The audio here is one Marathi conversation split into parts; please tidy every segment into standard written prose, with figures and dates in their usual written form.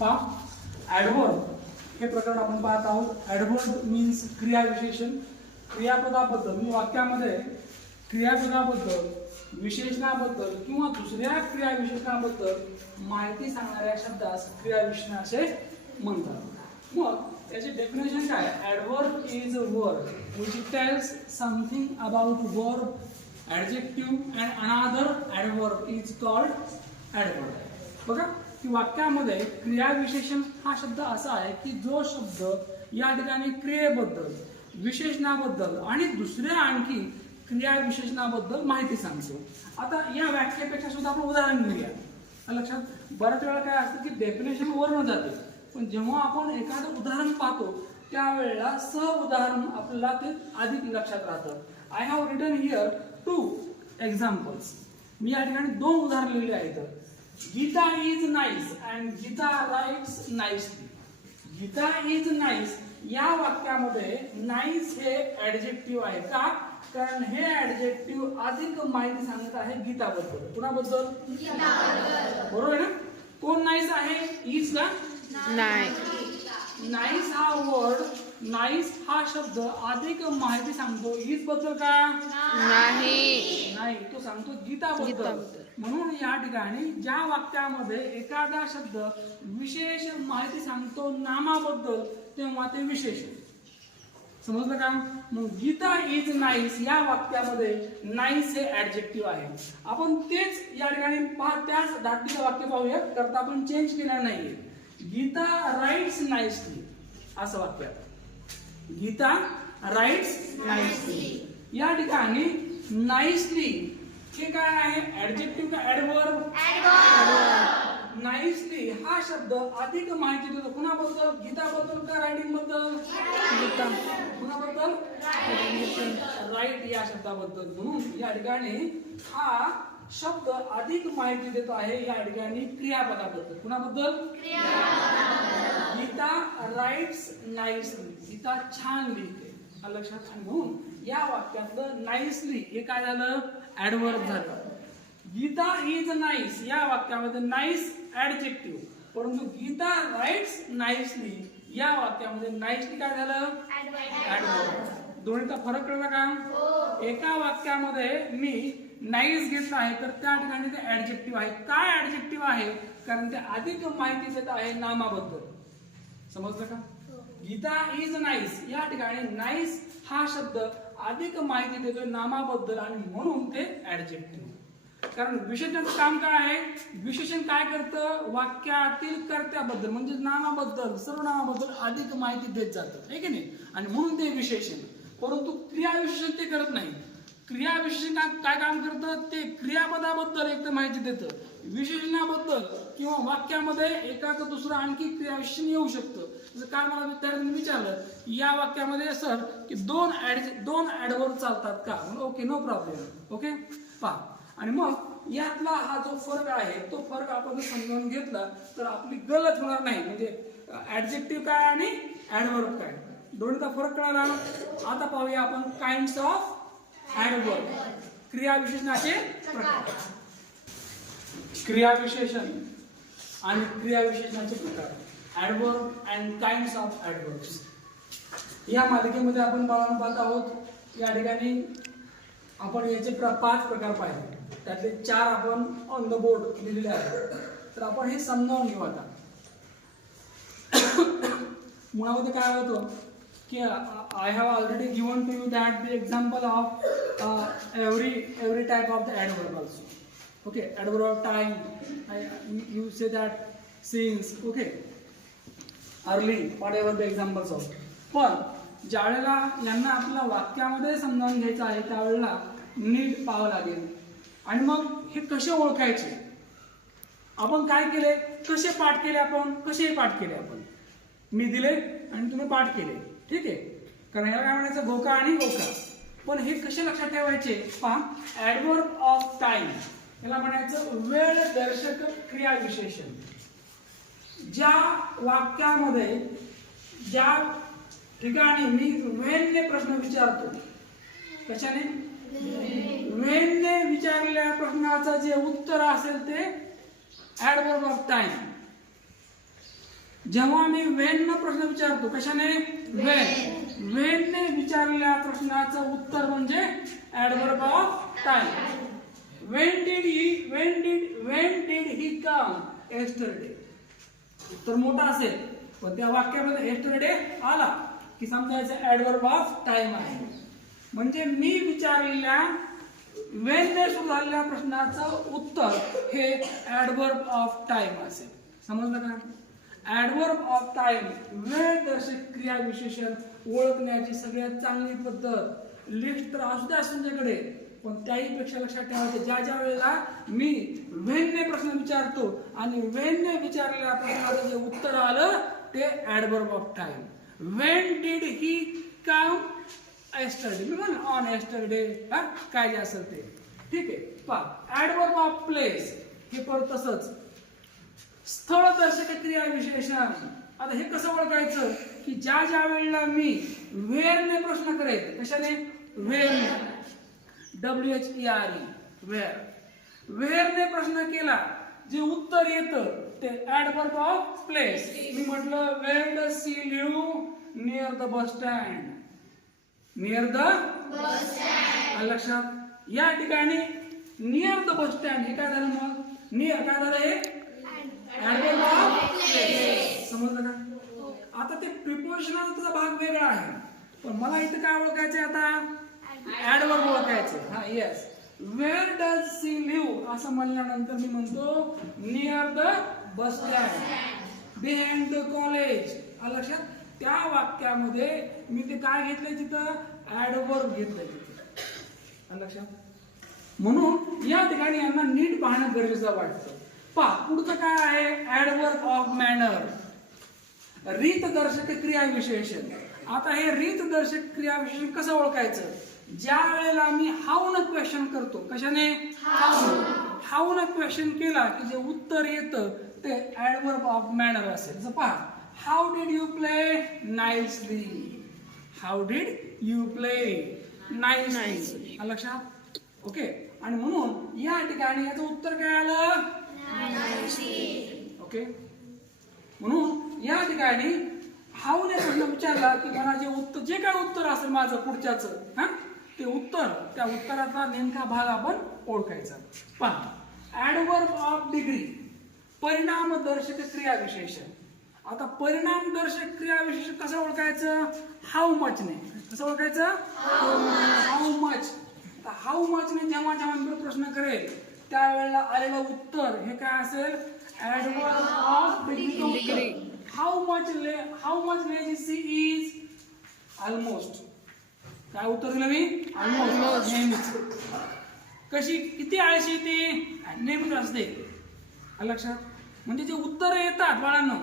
पहा ऍडव्हर्ब हे प्रकरण आपण पाहत आहोत. ऍडव्हर्ब मीन्स क्रियाविशेषण. क्रियापदाबद्दल मी वाक्यामध्ये क्रियापदाबद्दल, विशेषणाबद्दल किंवा दुसऱ्या क्रियाविशेषणाबद्दल माहिती सांगणाऱ्या शब्दास क्रियाविशेषण असे म्हणतात. मग त्याचे डेफिनेशन काय? Adverb is a word which tells something about verb, adjective and another adverb is called adverb. बघा की वाक्यामध्ये क्रियाविशेषण हा शब्द असा आहे की जो शब्द या ठिकाणी क्रियेबद्दल, विशेषणाबद्दल आणि दुसऱ्या आणखी क्रियाविशेषणाबद्दल माहिती सांगतो. आता या व्याख्येपेक्षा सुद्धा आपण उदाहरण घेऊया. लक्षात बऱ्याच वेळा काय असतं की डेफिनेशन वरून जाते, पण जेव्हा आपण एखादं उदाहरण पाहतो त्यावेळेला सह उदाहरण आपल्याला ते अधिक लक्षात राहतं. I have written here 2 examples. मी या ठिकाणी 2 उदाहरण लिहिली आहेत. Geeta is nice and Geeta writes nicely. Geeta is nice या वाक्यामध्ये नाईस हे ऍडजेक्टिव्ह आहे. का? कारण हे ऍडजेक्टिव्ह अधिक माहिती सांगत आहे गीताबद्दल. कुणाबद्दल? बरोबर आहे ना? कोण नाईस आहे? इज का? नाही. नाईस हा वर्ड, नाईस हा शब्द अधिक माहिती सांगतो इज बद्दल का? नाही. नाही, तो सांगतो गीताबद्दल. म्हणून या ठिकाणी ज्या वाक्यामध्ये एखादा शब्द विशेष माहिती सांगतो नामाबद्दल तेव्हा ते विशेषण. समजलं का? मग गीता इज नाईस या वाक्यामध्ये नाईस हे ऍडजेक्टिव्ह आहे. आपण तेच या ठिकाणी त्याच धाटणीचं वाक्य पाहूया, करता आपण चेंज केलं नाहीये. गीता राईट्स नाईसली असं वाक्य. गीता राईट्स नाईसली या ठिकाणी नाईसली हे काय आहे? ऍडजेक्टिव्ह का ऍडव्हर्ब? नाईसली हा शब्द अधिक माहिती देतो. कुणाबद्दल? गीताबद्दल का रायटिंग बद्दल? गीता. कुणाबद्दल? राईट या शब्दाबद्दल. म्हणून या ठिकाणी हा शब्द अधिक माहिती देतो आहे या ठिकाणी क्रियापदाबद्दल. कुणाबद्दल? Geeta writes nicely. गीता छान लिहिते. लक्षात. म्हणून या वाक्यातलं नाईसली हे काय झालं? ऍडव्हर्ब झालं. गीता इज नाईस या वाक्यामध्ये नाईस ऍडजेक्टिव्ह, परंतु गीता राईट्स नाईसली या वाक्यामध्ये नाईसली काय झालं? ऍडव्हर्ब. दोन्हीचा फरक कळला का? एका वाक्यामध्ये मी नाईस घेतला आहे तर त्या ठिकाणी ते ऍडजेक्टिव्ह आहे. काय ऍडजेक्टिव्ह आहे? कारण ते अधिक माहिती देत आहे नामाबद्दल. समजलं का? गीता इज नाईस या ठिकाणी नाईस हा शब्द अधिक माहिती देतोय नामाबद्दल आणि म्हणून ते ऍडजेक्टिव्ह. कारण विशेषणाचं काम काय आहे? विशेषण काय करतं? वाक्यातील कर्त्याबद्दल म्हणजे नामाबद्दल, सर्वनामाबद्दल अधिक माहिती देत जातं, आहे की नाही? आणि म्हणून ते विशेषण. परंतु क्रियाविशेषण ते करत नाही. क्रियाविशेषण काय काम करतं? ते क्रियापदाबद्दल एक तर माहिती देतं, विशेषणाबद्दल किंवा वाक्यामध्ये एकाचं दुसरं आणखी क्रियाविशेषण येऊ शकतं. जसं काल मला विद्यार्थ्यांनी विचारलं या वाक्यामध्ये सर की दोन ऍडव्हर्ब चालतात का? Okay, no problem. ओके, पहा. आणि मग यातला हा जो फरक आहे तो फरक आपण समजावून घेतला तर आपली गलत होणार नाही. म्हणजे ऍडजेक्टिव्ह काय आणि ऍडव्हर्ब काय दोन्हीचा फरक कळाला. आता पाहूया आपण काइंड्स ऑफ ऍडव्हर्ब. क्रियाविशेषणाचे प्रकार. क्रियाविशेषण आणि क्रियाविशेषणाचे प्रकार. ऍडव्हर्ब अँड काइंड्स ऑफ ऍडव्हर्ब्स या मालिकेमध्ये आपण पाहत आहोत. या ठिकाणी आपण याचे 5 प्रकार पाहिले. त्यातले 4 आपण ऑन द बोर्ड लिहिलेले आहेत. तर आपण हे समजावून घेऊ आता. मुळामध्ये काय होतं की I have already given to you that the example of every type of the adverb also. Okay, adverb of time you say that since. Okay, early whatever the examples of. पण ज्या वेळेला यांना आपल्या वाक्यामध्ये समजावून घ्यायचं आहे त्यावेळेला नीट पाहावं लागेल. आणि मग हे कसे ओळखायचे? आपण काय केले? कसे पाठ केले? आपण कसे पाठ केले? आपण मी दिले आणि तुम्ही पाठ केले, ठीक आहे? कारण याला काय म्हणायचं? घोका आणि गोका. पण हे कसे लक्षात ठेवायचे? पहा, ऍडव्हर्ब ऑफ टाइम याला म्हणायचं वेळ दर्शक क्रियाविशेषण. ज्या वाक्यामध्ये ज्या ठिकाणी मी व्हेनने प्रश्न विचारतो, कशाने? व्हेनने विचारलेल्या प्रश्नाचं जे उत्तर असेल ते ऍडव्हर्ब ऑफ टाइम. जेव्हा मी व्हेन प्रश्न विचारतो, कशाने? व्हेनने विचारलेल्या प्रश्नाचं उत्तर म्हणजे adverb of time. When did he come yesterday? उत्तर मोठा असेल पण त्या वाक्यामध्ये yesterday आला की समजायचं ऍडव्हर्ब ऑफ टाइम आहे. म्हणजे मी विचारलेल्या वेनने सुरू झालेल्या प्रश्नाचं उत्तर हे ऍडव्हर्ब ऑफ टाइम असेल. समजलं का? ऍडव्हर्ब ऑफ टाइम वेळ दर्शक क्रिया विशेषण ओळखण्याची सगळ्यात चांगली पद्धत. लिस्ट तर असू द्या तुमच्याकडे, पण त्याही पेक्षा लक्षात ठेवायचं ज्या वेळेला मी व्हेनने प्रश्न विचारतो आणि व्हेनने विचारलेल्या प्रश्नाचं जे उत्तर आलं ते adverb of time. When did he come yesterday, मी म्हणा ऑन yesterday, काय जे असेल ते. ठीक आहे. पहा ऍडव्हर्ब ऑफ प्लेस हे परत तसंच. स्थळ दर्शक क्रिया विशेषण. आता हे कसं ओळखायचं की ज्या वेळेला मी वेअरने प्रश्न करेल, कशाने? वेअरने, WHERE, वेअर. वेअरने प्रश्न केला जे उत्तर येतं ते ऍडव्हर्ब ऑफ प्लेस. मी म्हटलं where does she live? Near the bus stand. Near the bus stand. लक्षात. या ठिकाणी नियर द बस स्टँड हे काय झालं? मग नियर काय झालं? हे ऍडव्हर्ब ऑफ प्लेस. समजलं का? आता ते प्रिपोजिशनचा भाग वेगळा आहे, पण मला इथं काय ओळखायचं आता? ऍडव्हर्ब ओळखायचं. हा, yes. Where does she live असं म्हणल्यानंतर मी म्हणतो near the bus stand, behind the college. लक्षात. त्या वाक्यामध्ये मी ते काय घेतलंय? तिथं ऍडव्हर्ब घेतलंय तिथं. लक्षात. म्हणून या ठिकाणी यांना नीट पाहणं गरजेचं वाटतं. पहा पुढचं काय आहे? ऍडव्हर्ब ऑफ मॅनर, रीत दर्शक क्रिया विशेषण. आता हे रीत दर्शक क्रिया विशेषण कसं ओळखायचं? ज्या वेळेला मी हाऊ न क्वेश्चन करतो, कशाने? हाऊ न क्वेश्चन केला की जे उत्तर येतं ते ऍडव्हर्ब ऑफ मॅनर असेल. जसं पहा, how did you play nicely. How did you play nicely. लक्षात. ओके. आणि म्हणून या ठिकाणी याचं उत्तर काय आलं? ओके. म्हणून या ठिकाणी हाऊने प्रश्न विचारला की मला जे उत्तर, जे काय उत्तर असेल माझं पुढच्याच, ते उत्तर, त्या उत्तराचा नेमका भाग आपण ओळखायचा. पहा ऍडव्हर्ब ऑफ डिग्री, परिणामदर्शक क्रिया विशेषण. आता परिणामदर्शक क्रिया विशेषण कसं ओळखायचं? हाऊ मच ने. कसं ओळखायचं? How much. हाऊ मच ने जेव्हा मी प्रश्न करेल त्यावेळेला आलेलं उत्तर हे काय असेल? Adverb of degree. How much lazy she is? Almost. काय उत्तर दिलं मी? ऑलमोस्ट. नेहमीच. कशी, किती आळशी ती? नेहमीच असते. लक्षात. म्हणजे जे उत्तर येतात बाळांनो,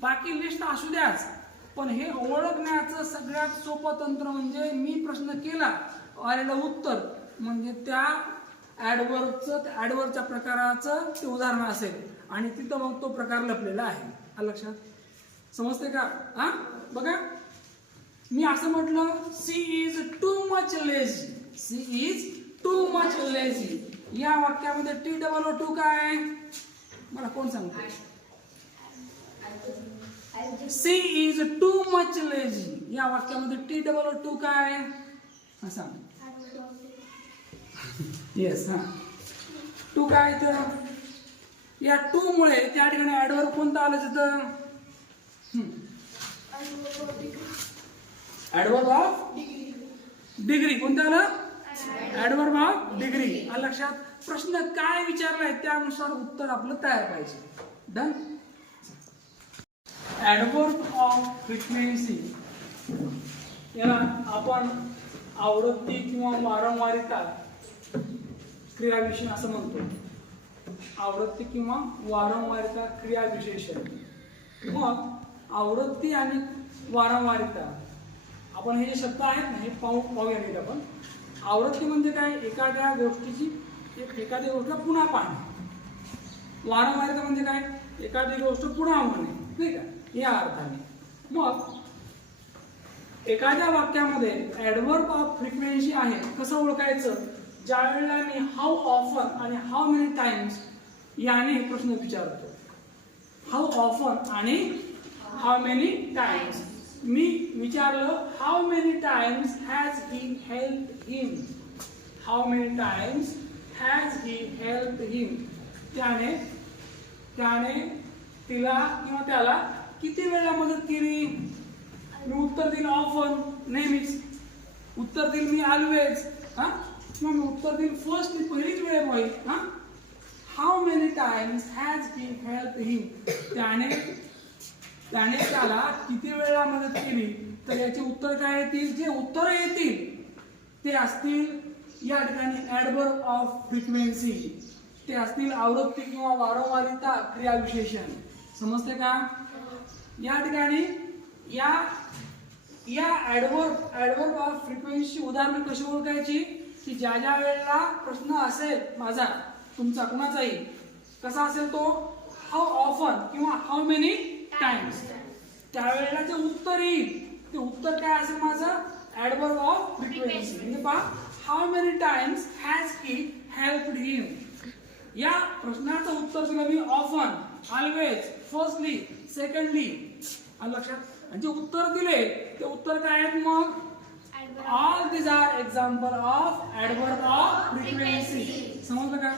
बाकी लिस्ट असू द्याच, पण हे ओळखण्याचं सगळ्यात सोपं तंत्र म्हणजे मी प्रश्न केला, आलेलं उत्तर म्हणजे त्या ऍडव्हर्बच्या प्रकाराचं ते उदाहरण असेल आणि तिथं मग तो प्रकार लपलेला आहे. लक्षात. समजते का? हा बघा, मी असं म्हटलं she is too much lazy. She is too much lazy. या वाक्यामध्ये TOO काय आहे? मला कोण सांगतो? She is too much lazy या वाक्यामध्ये TOO काय आहे? सांग. येस. हा, टू काय? तर या टू मुळे त्या ठिकाणी ऍडव्हर्ब कोणता आलं तिथं? Adverb of degree. कोणतं आलं? Adverb of degree. लक्षात. प्रश्न काय विचारलाय त्यानुसार उत्तर आपलं तयार पाहिजे. डन. ऍडव्हर्ब ऑफ फ्रिक्वेन्सी याला आपण आवृत्ती किंवा वारंवारिता क्रियाविशेषण असं म्हणतो. आवृत्ती किंवा वारंवारिता क्रिया विशेषण. मग आवृत्ती आणि वारंवारिता आपण हे जे शब्द आहेत ना हे पाहूया नीट आपण. आवृत्ती म्हणजे काय? एखाद्या गोष्टीची एखादी गोष्ट पुन्हा पाहणे. वारंवारिता म्हणजे काय? एखादी गोष्ट पुन्हा होणे, नाही का, या अर्थाने. मग एखाद्या वाक्यामध्ये ऍडव्हर्ब ऑफ फ्रिक्वेन्सी आहे कसं ओळखायचं? ज्या वेळेला मी हाऊ ऑफन आणि हाऊ मेनी टाइम्स याने प्रश्न विचारतो. हाऊ ऑफन आणि हाऊ मेनी टाइम्स. मी विचारलं how many times has he help him. How many times has he help him. त्याने तिला किंवा त्याला किती वेळा मदत केली. मी उत्तर देईल ऑफन, नेहमीच. उत्तर देईल मी ऑलवेज, हा, किंवा मी उत्तर देईल फर्स्ट, पहिलीच वेळ होईल. हा, how many times has he help him. त्याने त्याला किती वेळा मदत केली. तर याचे उत्तर काय येतील. जे उत्तर येतील ते असतील या ठिकाणी ऍडवर्ब ऑफ फ्रिक्वेन्सी. ते असतील आवृत्ती किंवा वारंवारिता क्रियाविशेषण. समजते का. या ठिकाणी या ऍडवर्ब ऑफ फ्रिक्वेन्सी उदाहरण कशी ओळखायची की ज्या ज्या वेळेला प्रश्न असेल माझा, तुमचा कुणाचाही कसा असेल तो, हाऊ ऑफन किंवा हाऊ मेनी टाइम्स, त्यावेळेला जे उत्तर येईल ते उत्तर काय असेल माझं, ऍडवर्ब ऑफ फ्रिक्वेन्सी. म्हणजे पहा, how many times has he helped him. या प्रश्नाचं उत्तर दिलं मी ऑफन, ऑलवेज, फर्स्टली, सेकंडली. लक्षात. जे उत्तर दिले ते उत्तर काय आहेत मग, all these are example of adverb of frequency. समजलं का.